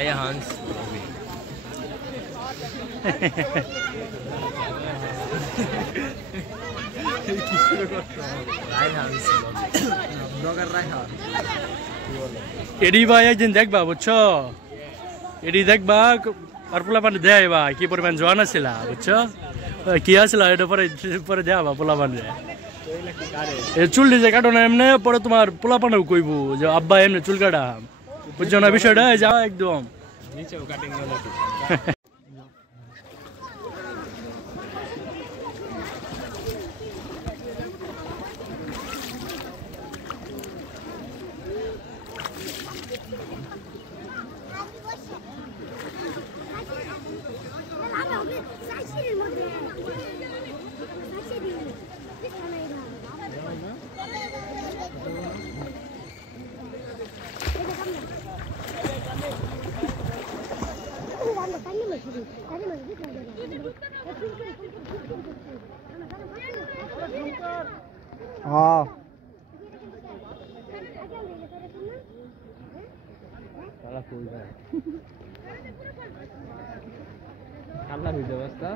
Raya Hans. এডি ভাই একদিন দেখবা বুঝছো এডি দেখবা আর পোলা পানি দেয় বা কি পরিমাণ জোয়ান আছিল বুঝছো কি আসছিল এটা পরে পরে দেওয়া পোলা পানি চুল নিজে কাটো না এমনি পরে তোমার পোলা পানিও কইবো যে আব্বা এমনি চুল কাটা বুঝছো না বিষয়টা যা একদম हाँ Salah full है काला भी व्यवस्था